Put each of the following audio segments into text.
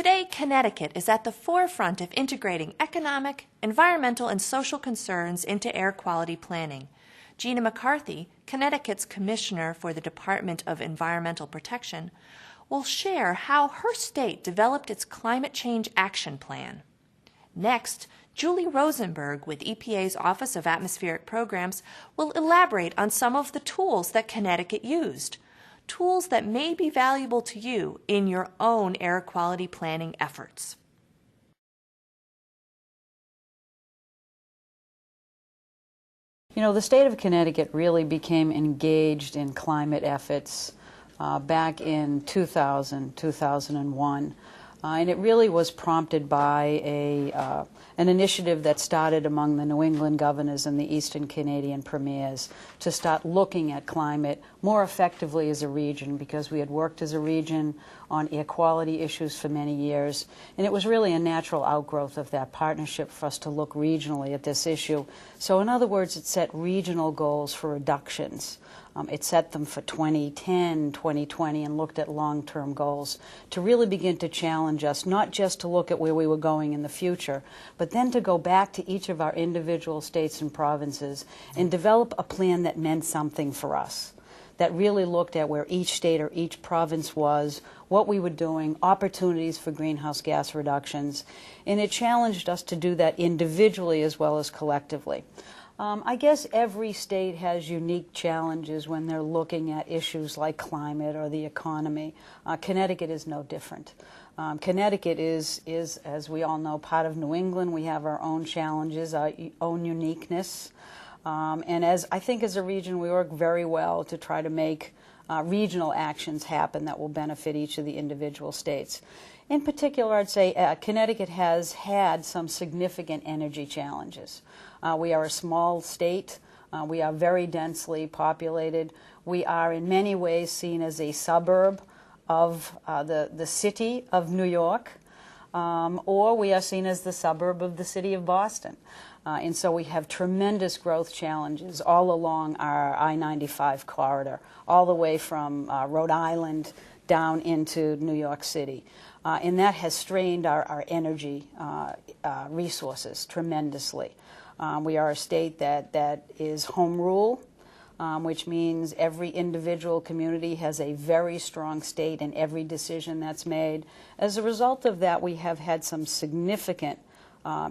Today, Connecticut is at the forefront of integrating economic, environmental, and social concerns into air quality planning. Gina McCarthy, Connecticut's Commissioner for the Department of Environmental Protection, will share how her state developed its climate change action plan. Next, Julie Rosenberg with EPA's Office of Atmospheric Programs will elaborate on some of the tools that Connecticut used, tools that may be valuable to you in your own air quality planning efforts. You know, the state of Connecticut really became engaged in climate efforts back in 2001. And it really was prompted by an initiative that started among the New England governors and the Eastern Canadian premiers to start looking at climate more effectively as a region, because we had worked as a region on air quality issues for many years. And it was really a natural outgrowth of that partnership for us to look regionally at this issue. So in other words, it set regional goals for reductions. It set them for 2010, 2020, and looked at long-term goals to really begin to challenge us, not just to look at where we were going in the future, but then to go back to each of our individual states and provinces and develop a plan that meant something for us, that really looked at where each state or each province was, what we were doing, opportunities for greenhouse gas reductions, and it challenged us to do that individually as well as collectively. I guess every state has unique challenges when they're looking at issues like climate or the economy. Connecticut is no different. Connecticut is, as we all know, part of New England. We have our own challenges, our own uniqueness. And I think as a region, we work very well to try to make regional actions happen that will benefit each of the individual states. In particular, I'd say Connecticut has had some significant energy challenges. We are a small state. We are very densely populated. We are in many ways seen as a suburb of the city of New York, or we are seen as the suburb of the city of Boston. And so we have tremendous growth challenges all along our I-95 corridor, all the way from Rhode Island down into New York City. And that has strained our energy resources tremendously. We are a state that is home rule, which means every individual community has a very strong state in every decision that's made. As a result of that, we have had some significant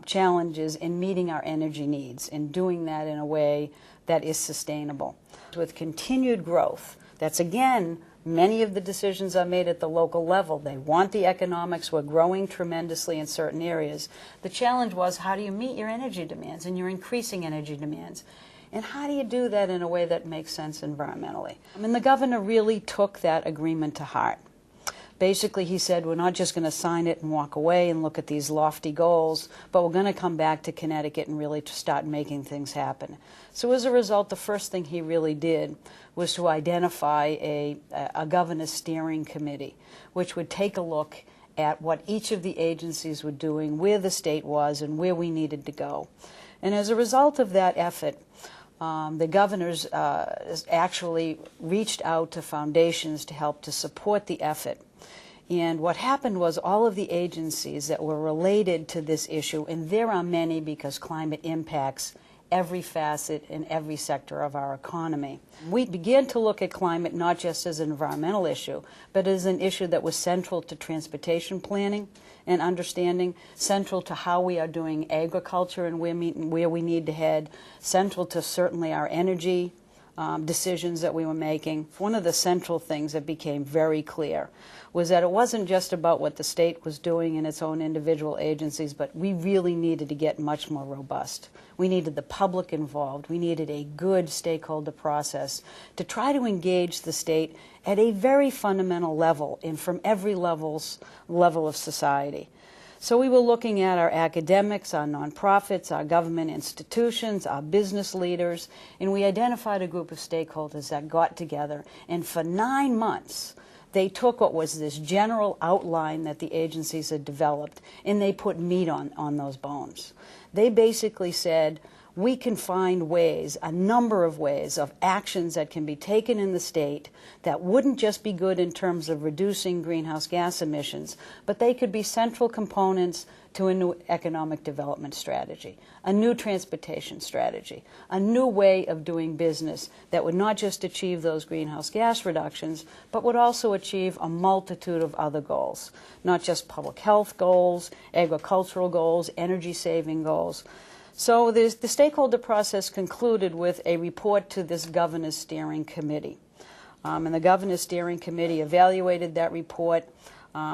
challenges in meeting our energy needs and doing that in a way that is sustainable. With continued growth, that's again, many of the decisions are made at the local level. They want the economics. We're growing tremendously in certain areas. The challenge was, how do you meet your energy demands and your increasing energy demands? And how do you do that in a way that makes sense environmentally? I mean, the governor really took that agreement to heart. Basically, he said, we're not just going to sign it and walk away and look at these lofty goals, but we're going to come back to Connecticut and really to start making things happen. So as a result, the first thing he really did was to identify a governor's steering committee, which would take a look at what each of the agencies were doing, where the state was, and where we needed to go. And as a result of that effort, the governors actually reached out to foundations to help to support the effort. And what happened was all of the agencies that were related to this issue, and there are many because climate impacts every facet in every sector of our economy. We began to look at climate not just as an environmental issue, but as an issue that was central to transportation planning and understanding, central to how we are doing agriculture and where we need to head, central to certainly our energy decisions that we were making. One of the central things that became very clear was that it wasn't just about what the state was doing in its own individual agencies, but we really needed to get much more robust. We needed the public involved. We needed a good stakeholder process to try to engage the state at a very fundamental level and from every level of society. So we were looking at our academics, our nonprofits, our government institutions, our business leaders, and we identified a group of stakeholders that got together, and for 9 months they took what was this general outline that the agencies had developed and they put meat on those bones. They basically said, we can find ways, a number of ways of actions that can be taken in the state that wouldn't just be good in terms of reducing greenhouse gas emissions, but they could be central components to a new economic development strategy, a new transportation strategy, a new way of doing business that would not just achieve those greenhouse gas reductions, but would also achieve a multitude of other goals, not just public health goals, agricultural goals, energy-saving goals. So the stakeholder process concluded with a report to this Governor's Steering Committee. And the Governor's Steering Committee evaluated that report.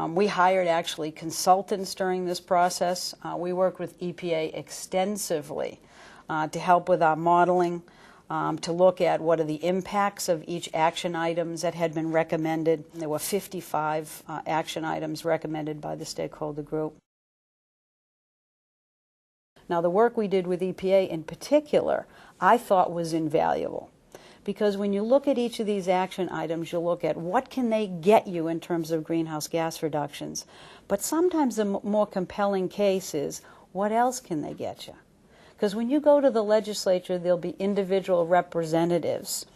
We hired actually consultants during this process. We worked with EPA extensively to help with our modeling, to look at what are the impacts of each action items that had been recommended. There were 55 action items recommended by the stakeholder group. Now, the work we did with EPA in particular, I thought was invaluable. Because when you look at each of these action items, you look at what can they get you in terms of greenhouse gas reductions. But sometimes the more compelling case is, what else can they get you? Because when you go to the legislature, there'll be individual representatives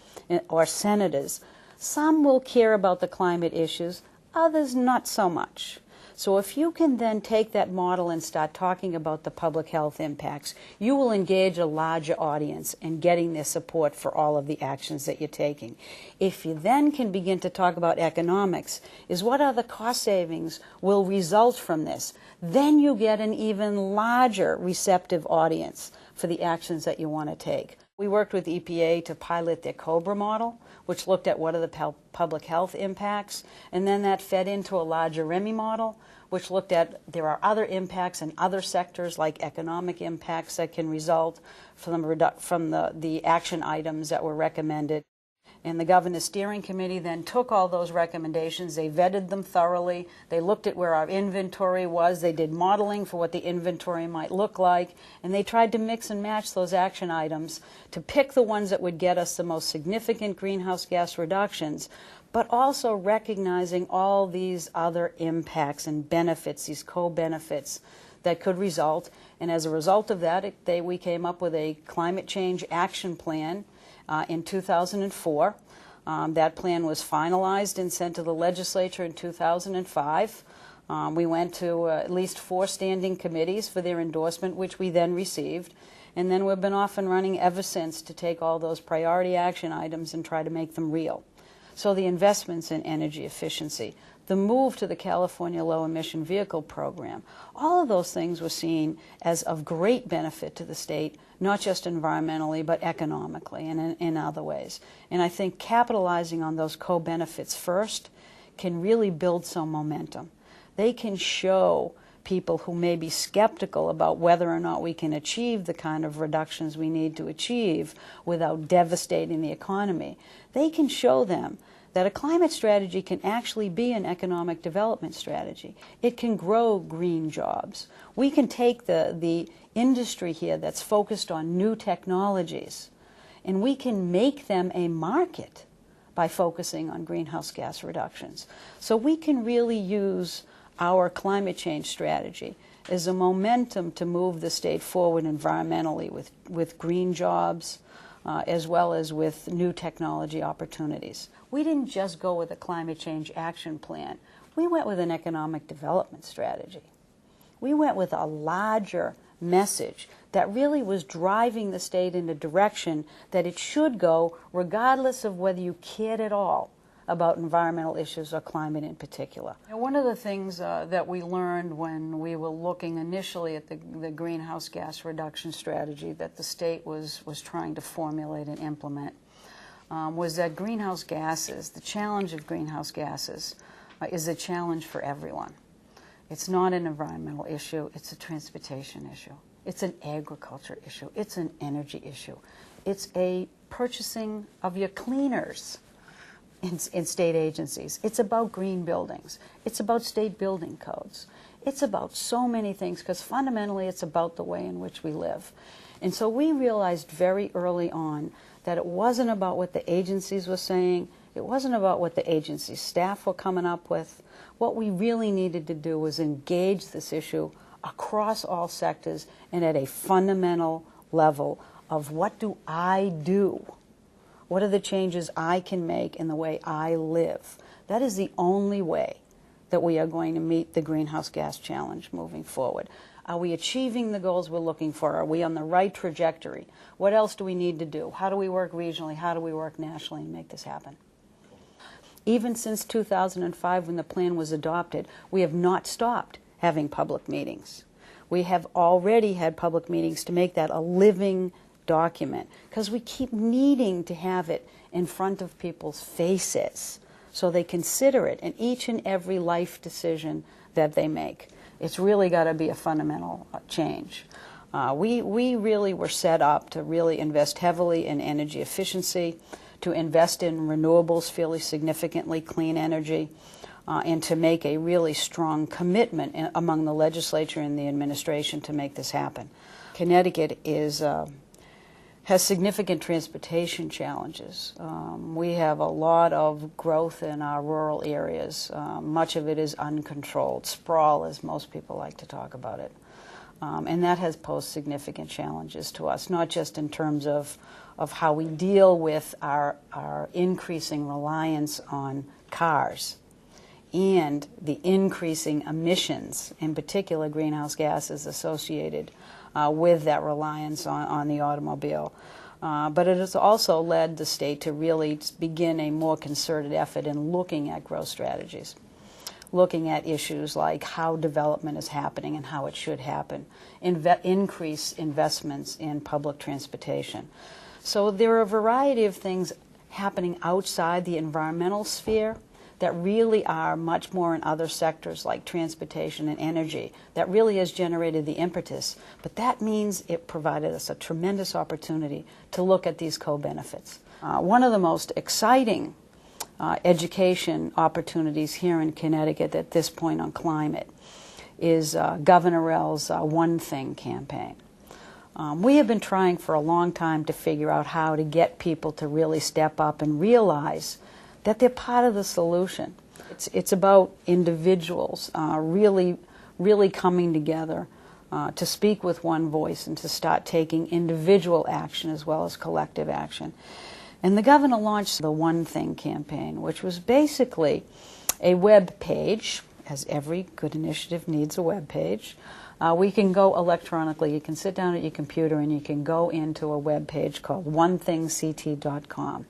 or senators. Some will care about the climate issues, others not so much. So if you can then take that model and start talking about the public health impacts, you will engage a larger audience in getting their support for all of the actions that you're taking. If you then can begin to talk about economics, is what other cost savings will result from this, then you get an even larger receptive audience for the actions that you want to take. We worked with EPA to pilot their COBRA model, which looked at what are the public health impacts, and then that fed into a larger REMI model, which looked at there are other impacts in other sectors, like economic impacts that can result from the action items that were recommended. And the Governor's Steering Committee then took all those recommendations, they vetted them thoroughly, they looked at where our inventory was, they did modeling for what the inventory might look like, and they tried to mix and match those action items to pick the ones that would get us the most significant greenhouse gas reductions, but also recognizing all these other impacts and benefits, these co-benefits that could result. And as a result of that, we came up with a climate change action plan in 2004. That plan was finalized and sent to the legislature in 2005. We went to at least 4 standing committees for their endorsement, which we then received. And then we've been off and running ever since to take all those priority action items and try to make them real. So the investments in energy efficiency, the move to the California Low Emission Vehicle Program, all of those things were seen as of great benefit to the state, not just environmentally, but economically and in other ways. And I think capitalizing on those co-benefits first can really build some momentum. They can show people who may be skeptical about whether or not we can achieve the kind of reductions we need to achieve without devastating the economy. They can show them that a climate strategy can actually be an economic development strategy. It can grow green jobs. We can take the industry here that's focused on new technologies, and we can make them a market by focusing on greenhouse gas reductions. So we can really use our climate change strategy as a momentum to move the state forward environmentally with green jobs, as well as with new technology opportunities. We didn't just go with a climate change action plan. We went with an economic development strategy. We went with a larger message that really was driving the state in a direction that it should go, regardless of whether you cared at all about environmental issues or climate in particular. One of the things that we learned when we were looking initially at the greenhouse gas reduction strategy that the state was trying to formulate and implement was that greenhouse gases, the challenge of greenhouse gases, is a challenge for everyone. It's not an environmental issue, it's a transportation issue. It's an agriculture issue. It's an energy issue. It's a purchasing of your cleaners in state agencies. It's about green buildings. It's about state building codes. It's about so many things, because fundamentally it's about the way in which we live. And so we realized very early on that it wasn't about what the agencies were saying. It wasn't about what the agency staff were coming up with. What we really needed to do was engage this issue across all sectors and at a fundamental level of what do I do? What are the changes I can make in the way I live? That is the only way that we are going to meet the greenhouse gas challenge moving forward. Are we achieving the goals we're looking for? Are we on the right trajectory? What else do we need to do? How do we work regionally? How do we work nationally to make this happen? Even since 2005, when the plan was adopted, we have not stopped having public meetings. We have already had public meetings to make that a living document, because we keep needing to have it in front of people's faces so they consider it in each and every life decision that they make. It's really got to be a fundamental change. We really were set up to really invest heavily in energy efficiency, to invest in renewables fairly significantly, clean energy, and to make a really strong commitment among the legislature and the administration to make this happen. Connecticut has significant transportation challenges. We have a lot of growth in our rural areas. Much of it is uncontrolled, sprawl, as most people like to talk about it. And that has posed significant challenges to us, not just in terms of how we deal with our increasing reliance on cars and the increasing emissions, in particular greenhouse gases associated with that reliance on the automobile. But it has also led the state to really begin a more concerted effort in looking at growth strategies, looking at issues like how development is happening and how it should happen, increase investments in public transportation. So there are a variety of things happening outside the environmental sphere that really are much more in other sectors like transportation and energy that really has generated the impetus. But that means it provided us a tremendous opportunity to look at these co-benefits. One of the most exciting education opportunities here in Connecticut at this point on climate is Governor Rell's One Thing campaign. We have been trying for a long time to figure out how to get people to really step up and realize that they're part of the solution. It's about individuals really coming together to speak with one voice and to start taking individual action as well as collective action. And the governor launched the One Thing campaign, which was basically a web page, as every good initiative needs a web page. We can go electronically. You can sit down at your computer and you can go into a web page called onethingct.com.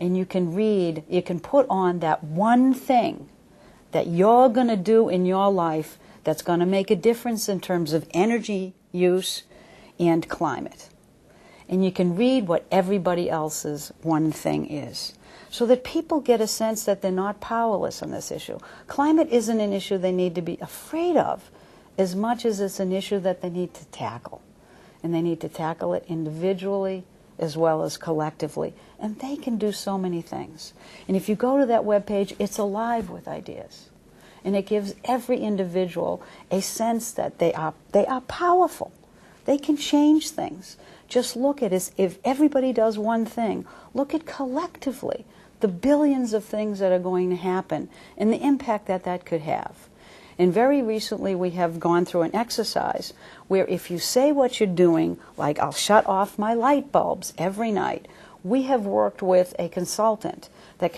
And you can read, you can put on that one thing that you're going to do in your life that's going to make a difference in terms of energy use and climate. And you can read what everybody else's one thing is, so that people get a sense that they're not powerless on this issue. Climate isn't an issue they need to be afraid of as much as it's an issue that they need to tackle. And they need to tackle it individually as well as collectively. And they can do so many things. And if you go to that webpage, it's alive with ideas. And it gives every individual a sense that they are powerful. They can change things. Just look at it. If everybody does one thing, look at collectively the billions of things that are going to happen and the impact that that could have. And very recently we have gone through an exercise where if you say what you're doing, like I'll shut off my light bulbs every night, we have worked with a consultant that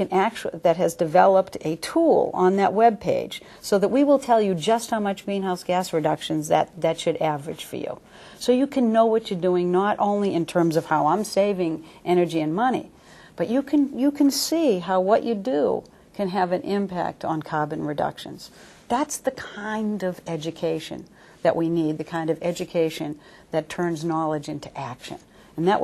has developed a tool on that web page so that we will tell you just how much greenhouse gas reductions that should average for you. So you can know what you're doing not only in terms of how I'm saving energy and money, but you can see how what you do can have an impact on carbon reductions. That's the kind of education that we need, the kind of education that turns knowledge into action. And that's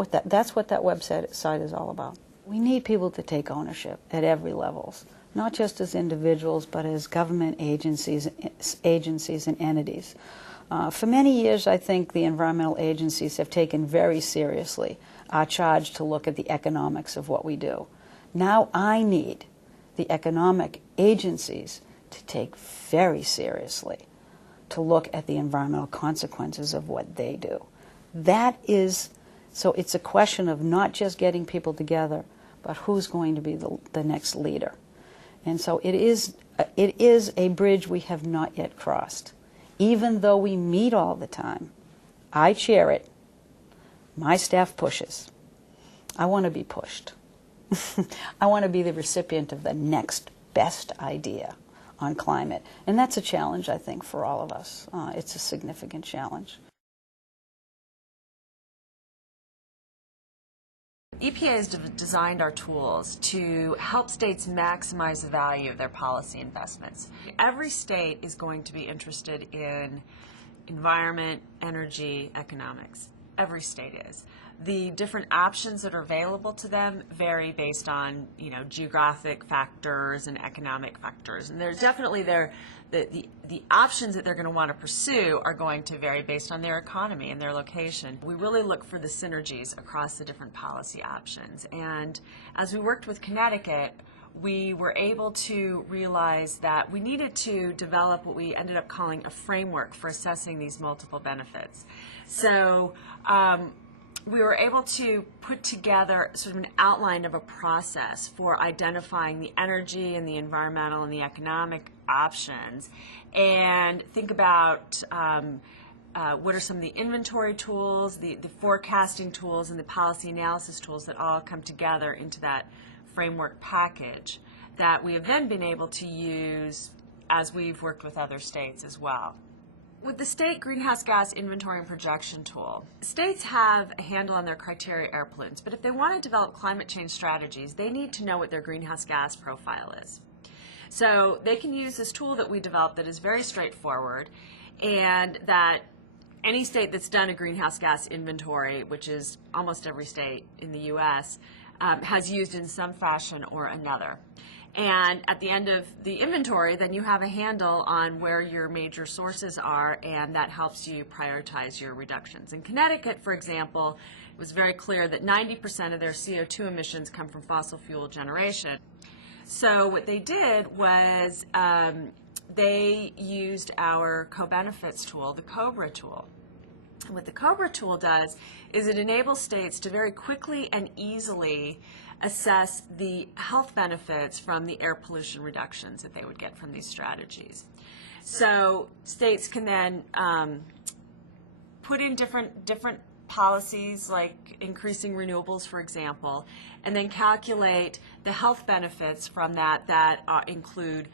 what that website is all about. We need people to take ownership at every level, not just as individuals, but as government agencies and entities. For many years, I think the environmental agencies have taken very seriously our charge to look at the economics of what we do. Now I need the economic agencies to take very seriously to look at the environmental consequences of what they do. So it's a question of not just getting people together, but who's going to be the next leader. And so it is a bridge we have not yet crossed. Even though we meet all the time, I chair it, My staff pushes. I want to be pushed. I want to be the recipient of the next best idea on climate. And that's a challenge, I think, for all of us. It's a significant challenge. EPA has designed our tools to help states maximize the value of their policy investments. Every state is going to be interested in environment, energy, economics. Every state is. The different options that are available to them vary based on, geographic factors and economic factors. And there's definitely the options that they're going to want to pursue are going to vary based on their economy and their location. We really look for the synergies across the different policy options. And as we worked with Connecticut, we were able to realize that we needed to develop what we ended up calling a framework for assessing these multiple benefits. So we were able to put together sort of an outline of a process for identifying the energy and the environmental and the economic options, and think about what are some of the inventory tools, the forecasting tools, and the policy analysis tools that all come together into that framework package that we have then been able to use as we've worked with other states as well. With the state greenhouse gas inventory and projection tool, states have a handle on their criteria air pollutants, but if they want to develop climate change strategies, they need to know what their greenhouse gas profile is. So they can use this tool that we developed that is very straightforward, and that any state that's done a greenhouse gas inventory, which is almost every state in the U.S., has used in some fashion or another. And at the end of the inventory, then you have a handle on where your major sources are, and that helps you prioritize your reductions. In Connecticut, for example, it was very clear that 90% of their CO2 emissions come from fossil fuel generation. So what they did was they used our co-benefits tool, the COBRA tool. And what the COBRA tool does is it enables states to very quickly and easily assess the health benefits from the air pollution reductions that they would get from these strategies. So states can then put in different policies, like increasing renewables, for example, and then calculate the health benefits from that include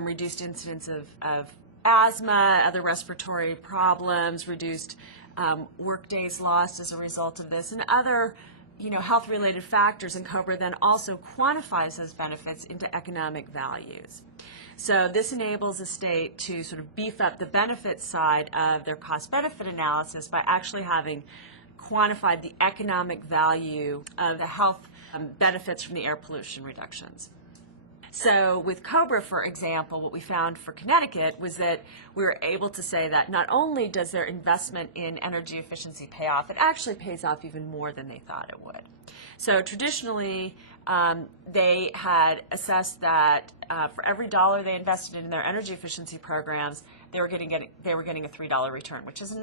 reduced incidence of asthma, other respiratory problems, reduced work days lost as a result of this, and other health-related factors. And COBRA then also quantifies those benefits into economic values. So this enables a state to sort of beef up the benefit side of their cost-benefit analysis by actually having quantified the economic value of the health benefits from the air pollution reductions. So with COBRA, for example, what we found for Connecticut was that we were able to say that not only does their investment in energy efficiency pay off, it actually pays off even more than they thought it would. So traditionally, they had assessed that for every dollar they invested in their energy efficiency programs, they were getting a $3 return, which is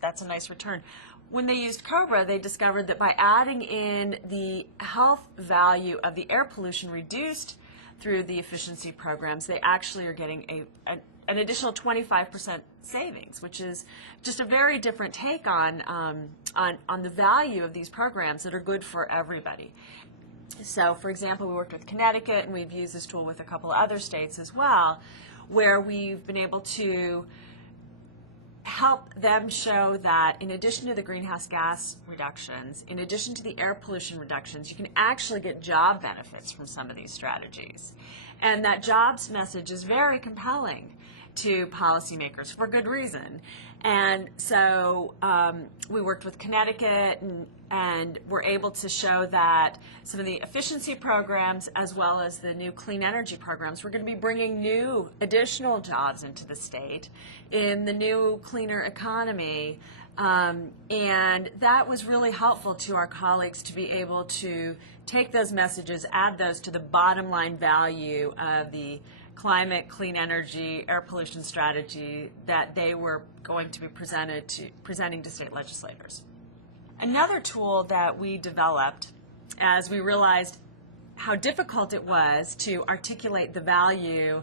that's a nice return. When they used COBRA, they discovered that by adding in the health value of the air pollution reduced through the efficiency programs, they actually are getting an additional 25% savings, which is just a very different take on the value of these programs that are good for everybody. So, for example, we worked with Connecticut, and we've used this tool with a couple of other states as well, where we've been able to help them show that in addition to the greenhouse gas reductions, in addition to the air pollution reductions, you can actually get job benefits from some of these strategies. And that jobs message is very compelling to policymakers for good reason. And so we worked with Connecticut and were able to show that some of the efficiency programs as well as the new clean energy programs were going to be bringing new additional jobs into the state in the new cleaner economy. And that was really helpful to our colleagues to be able to take those messages, add those to the bottom line value of the climate, clean energy, air pollution strategy that they were going to be presenting to state legislators. Another tool that we developed as we realized how difficult it was to articulate the value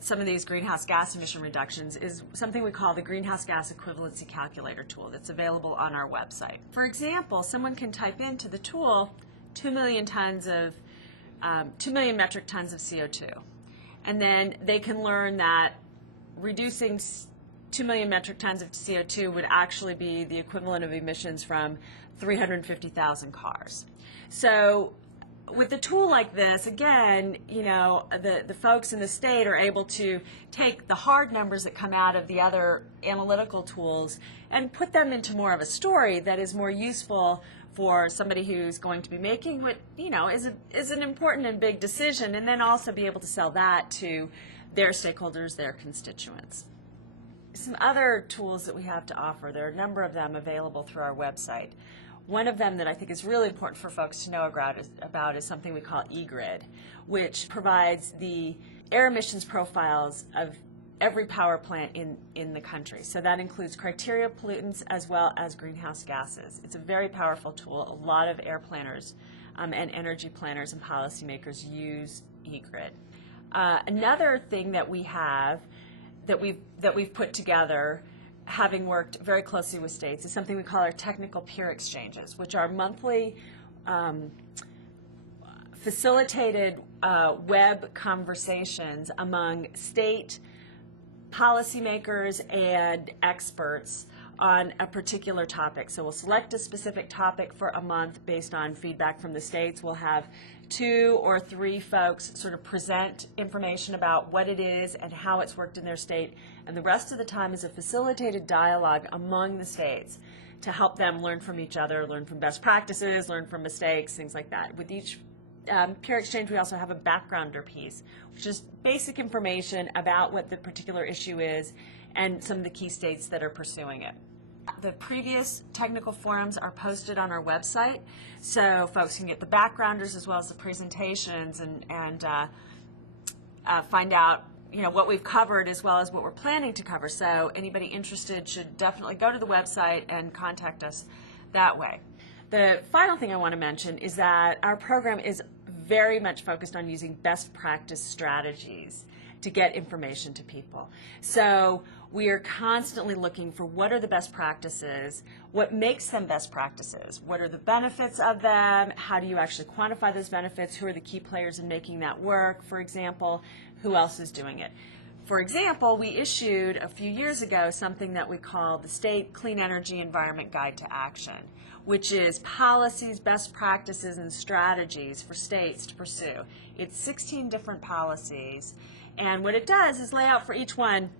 some of these greenhouse gas emission reductions is something we call the Greenhouse Gas Equivalency Calculator tool that's available on our website. For example, someone can type into the tool 2 million metric tons of CO2. And then they can learn that reducing 2 million metric tons of CO2 would actually be the equivalent of emissions from 350,000 cars. So with a tool like this, again, the folks in the state are able to take the hard numbers that come out of the other analytical tools and put them into more of a story that is more useful for somebody who's going to be making what is an important and big decision, and then also be able to sell that to their stakeholders, their constituents. Some other tools that we have to offer, there are a number of them available through our website. One of them that I think is really important for folks to know about is something we call eGrid, which provides the air emissions profiles of every power plant in the country. So that includes criteria pollutants as well as greenhouse gases. It's a very powerful tool. A lot of air planners and energy planners and policymakers use eGrid. Another thing that we have that we've put together, having worked very closely with states, is something we call our technical peer exchanges, which are monthly facilitated web conversations among state policymakers and experts on a particular topic. So we'll select a specific topic for a month based on feedback from the states. We'll have 2 or 3 folks sort of present information about what it is and how it's worked in their state, and the rest of the time is a facilitated dialogue among the states to help them learn from each other, learn from best practices, learn from mistakes, things like that. With each peer exchange, we also have a backgrounder piece, which is basic information about what the particular issue is and some of the key states that are pursuing it. The previous technical forums are posted on our website, so folks can get the backgrounders as well as the presentations and find out what we've covered as well as what we're planning to cover. So anybody interested should definitely go to the website and contact us that way. The final thing I want to mention is that our program is very much focused on using best practice strategies to get information to people. So we are constantly looking for what are the best practices, what makes them best practices, what are the benefits of them, how do you actually quantify those benefits, who are the key players in making that work, for example, who else is doing it. For example, we issued a few years ago something that we call the State Clean Energy Environment Guide to Action, which is policies, best practices, and strategies for states to pursue. It's 16 different policies, and what it does is lay out for each one,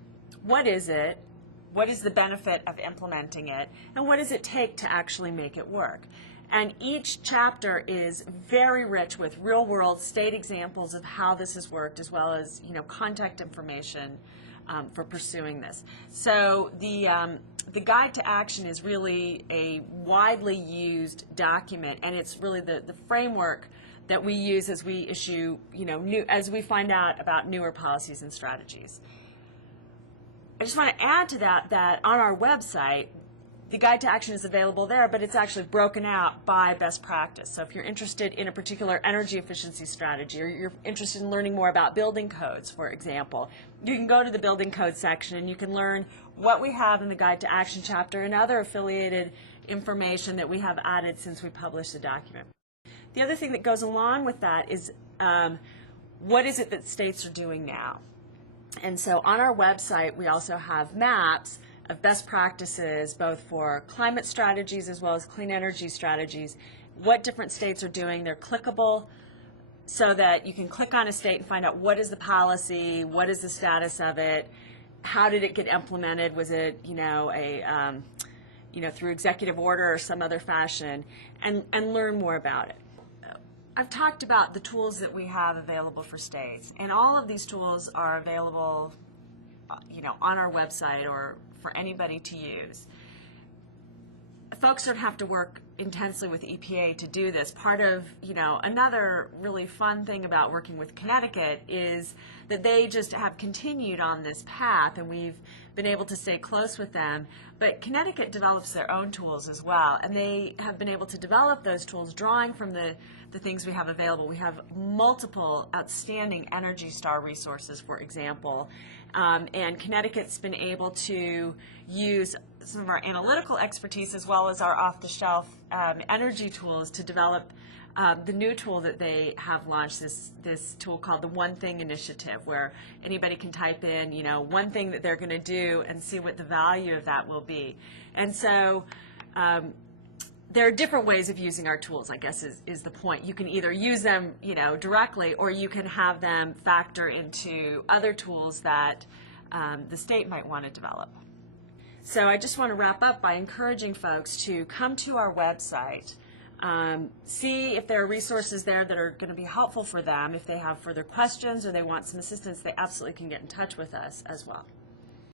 what is it, what is the benefit of implementing it, and what does it take to actually make it work. And each chapter is very rich with real-world state examples of how this has worked, as well as contact information for pursuing this. So the Guide to Action is really a widely used document, and it's really the framework that we use as we issue, as we find out about newer policies and strategies. I just want to add to that on our website, the Guide to Action is available there, but it's actually broken out by best practice. So if you're interested in a particular energy efficiency strategy, or you're interested in learning more about building codes, for example, you can go to the building code section and you can learn what we have in the Guide to Action chapter and other affiliated information that we have added since we published the document. The other thing that goes along with that is what is it that states are doing now? And so on our website, we also have maps of best practices, both for climate strategies as well as clean energy strategies, what different states are doing. They're clickable so that you can click on a state and find out what is the policy, what is the status of it, how did it get implemented, was it through executive order or some other fashion, and learn more about it. I've talked about the tools that we have available for states, and all of these tools are available on our website or for anybody to use. folks don't have to work intensely with EPA to do this. Part of, another really fun thing about working with Connecticut is that they just have continued on this path, and we've been able to stay close with them. But Connecticut develops their own tools as well, and they have been able to develop those tools drawing from the things we have available. We have multiple outstanding Energy Star resources, for example, and Connecticut's been able to use some of our analytical expertise as well as our off-the-shelf energy tools to develop the new tool that they have launched, this tool called the One Thing Initiative, where anybody can type in, one thing that they're going to do and see what the value of that will be. And so there are different ways of using our tools, I guess is the point. You can either use them, directly, or you can have them factor into other tools that the state might want to develop. So I just want to wrap up by encouraging folks to come to our website, see if there are resources there that are going to be helpful for them. If they have further questions or they want some assistance, they absolutely can get in touch with us as well.